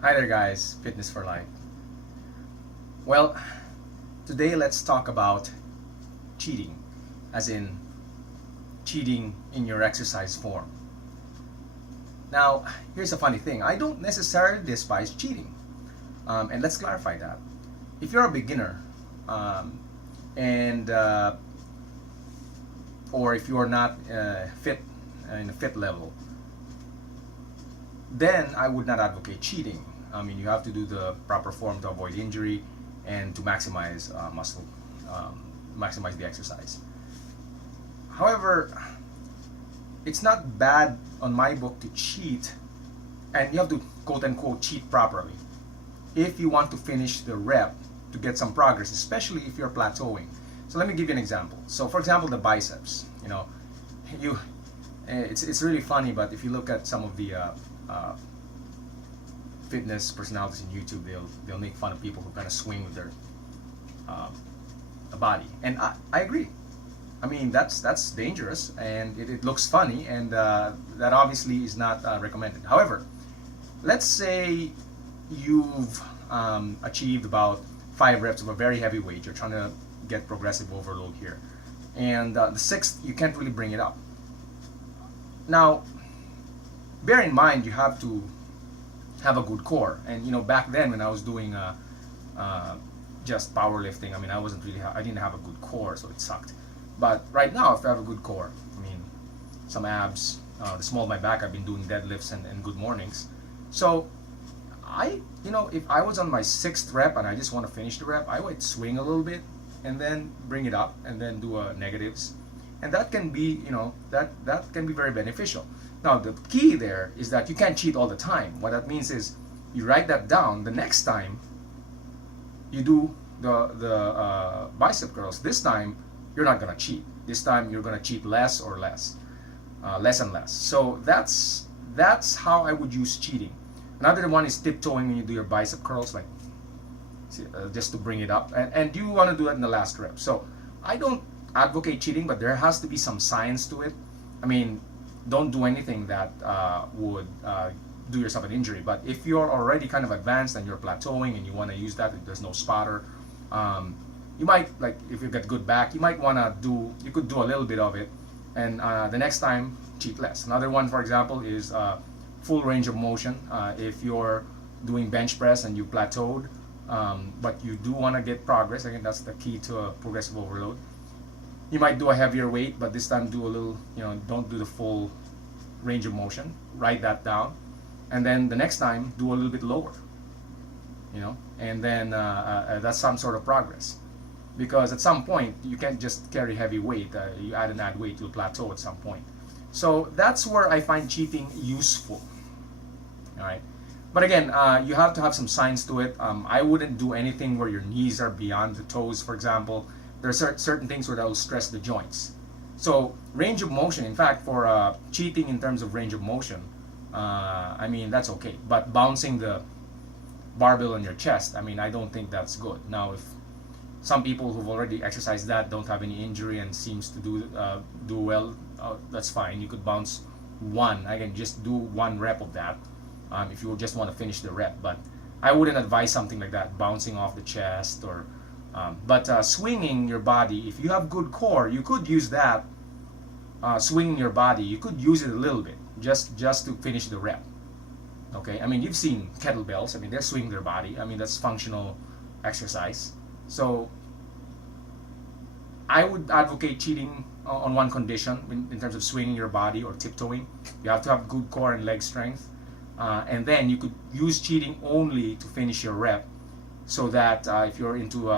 Hi there guys, Fitness for Life. Well, today let's talk about cheating, as in cheating in your exercise form. Now, here's a funny thing. I don't necessarily despise cheating. And let's clarify that. If you're a beginner, and or if you're not fit in a fit level, then I would not advocate cheating. I mean, you have to do the proper form to avoid injury and to maximize muscle, maximize the exercise. However, it's not bad on my book to cheat, and you have to quote unquote cheat properly if you want to finish the rep to get some progress, especially if you're plateauing. So let me give you an example. So for example, the biceps. You it's really funny, but if you look at some of the fitness personalities in YouTube, they'll make fun of people who kind of swing with their body, and I agree. I mean, that's dangerous, and it looks funny, and that obviously is not recommended. However, let's say you've achieved about 5 reps of a very heavy weight. You're trying to get progressive overload here, and the 6th you can't really bring it up. Now, bear in mind you have to have a good core, and back then when I was doing just powerlifting, I mean, I didn't have a good core, so it sucked. But right now, if I have a good core, I mean, some abs, the small of my back, I've been doing deadlifts and good mornings. So if I was on my 6th rep and I just want to finish the rep, I would swing a little bit and then bring it up and then do negatives, and that can be that can be very beneficial. Now the key there is that you can't cheat all the time. What that means is you write that down. The next time you do the bicep curls, this time you're not gonna cheat. This time you're gonna cheat less or less, less and less. So that's how I would use cheating. Another one is tiptoeing when you do your bicep curls, like just to bring it up, and you want to do it in the last rep. So I don't advocate cheating, but there has to be some science to it. I mean, don't do anything that would do yourself an injury. But if you're already kind of advanced and you're plateauing and you want to use that, if there's no spotter, you might, like, if you get good back, you might want to you could do a little bit of it, and the next time cheat less. Another one, for example, is full range of motion. If you're doing bench press and you plateaued, but you do want to get progress, again, that's the key to a progressive overload. You might do a heavier weight, but this time do a little, don't do the full range of motion. Write that down, and then the next time do a little bit lower, and then that's some sort of progress. Because at some point you can't just carry heavy weight. You add weight to a plateau at some point. So that's where I find cheating useful. All right, but again, you have to have some science to it. I wouldn't do anything where your knees are beyond the toes, for example. There are certain things where that will stress the joints. So range of motion, in fact, for cheating in terms of range of motion, I mean, that's okay. But bouncing the barbell on your chest, I mean, I don't think that's good. Now, if some people who've already exercised that don't have any injury and seems to do well, that's fine. You could bounce one. Again, just do 1 rep of that if you just want to finish the rep. But I wouldn't advise something like that, bouncing off the chest or. But swinging your body, if you have good core, you could use that. Swinging your body, you could use it a little bit, just to finish the rep. Okay, I mean, you've seen kettlebells. I mean, they're swinging their body. I mean, that's functional exercise. So I would advocate cheating on one condition in terms of swinging your body or tiptoeing. You have to have good core and leg strength, and then you could use cheating only to finish your rep. So that if you're into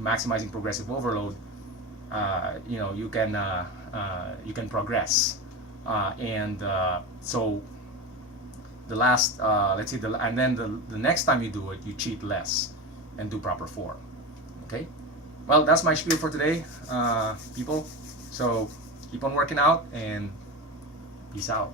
maximizing progressive overload, you can progress, and so the last, let's say, and then the next time you do it, you cheat less and do proper form. Okay, well, that's my spiel for today, people. So keep on working out and peace out.